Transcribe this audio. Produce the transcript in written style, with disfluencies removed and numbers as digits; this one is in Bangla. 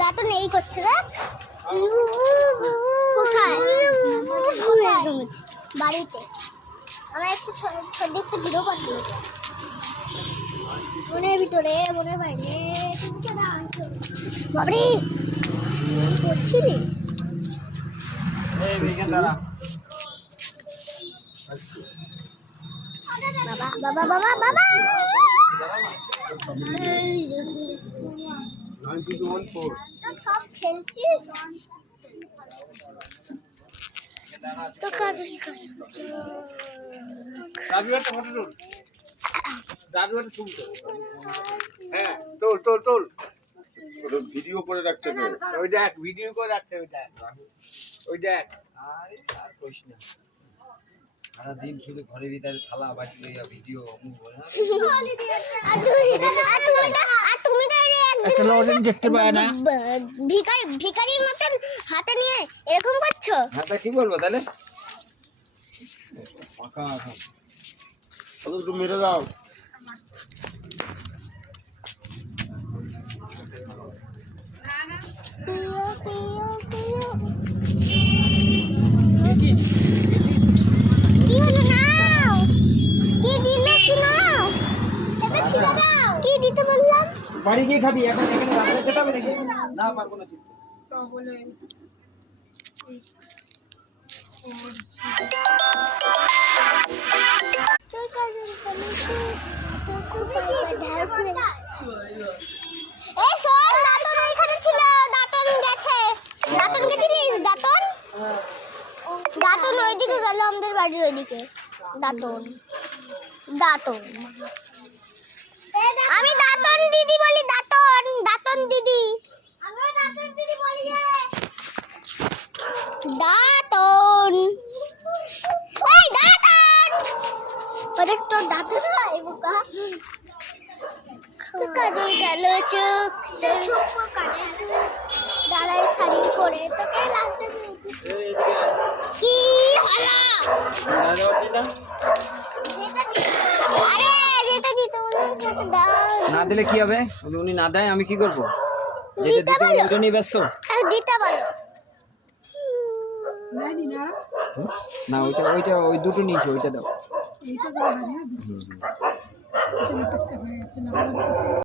দাঁত নেই করছে বাড়িতে আমার একটু ছদ্ম একটা ভিডিও করতে মনের ভিতরে মনের বাইরে বাবরি করছি রে বাবা বাবা বাবা বাবা সব খেলছিস তো কাজ ভিডিও করে রাখছে তো ওই দেখ ভিডিও করে রাখছে ওই দেখ আর কইস না সারাদিন শুধু ঘরের ভিতরে থালা বাটি লইয়া ভিডিও দেখতে পায় না ভিখারির মতন হাতে নিয়ে এরকম করছো হাতে কি বলবো তাহলে একটু মেরে দাও কি হলো নাও কি দিল কি নাও এটা ছিড়ে দাও কি দিতে বললাম বাড়ি গিয়ে খাবি এখন এখানে রাতে খেতে হবে নাকি না পারবো না তো বলে তোর কাজিন বলেছে তোর খুব ধার করে এই সর দাঁতন ওইখানে ছিল দাঁতন গেছে দাঁতনকে চিনিস দাঁতন দাঁতন ওইদিকে গেল আমাদের বাড়ির ওইদিকে দাঁতন দাঁতন আমি দাঁতন দিদি বলি দাঁতন দাঁতন দিদি আমরা দাঁতন দিদি বলি দাঁতন এই দাঁতন ওটা তোর দাঁতন হয় বুকা তো কাজল গেল চোখ দাদার শাড়ি পরে তোকে লাগতে কি হলো আরে যেটা দিতে বললাম সেটা দাও না দিলে কি হবে উনি না দেয় আমি কি করব যেটা দিতে বলে ওটা নিয়ে ব্যস্ত আর দিতে বলো না ওইটা ওই দুটো নিয়েছি ওইটা দাও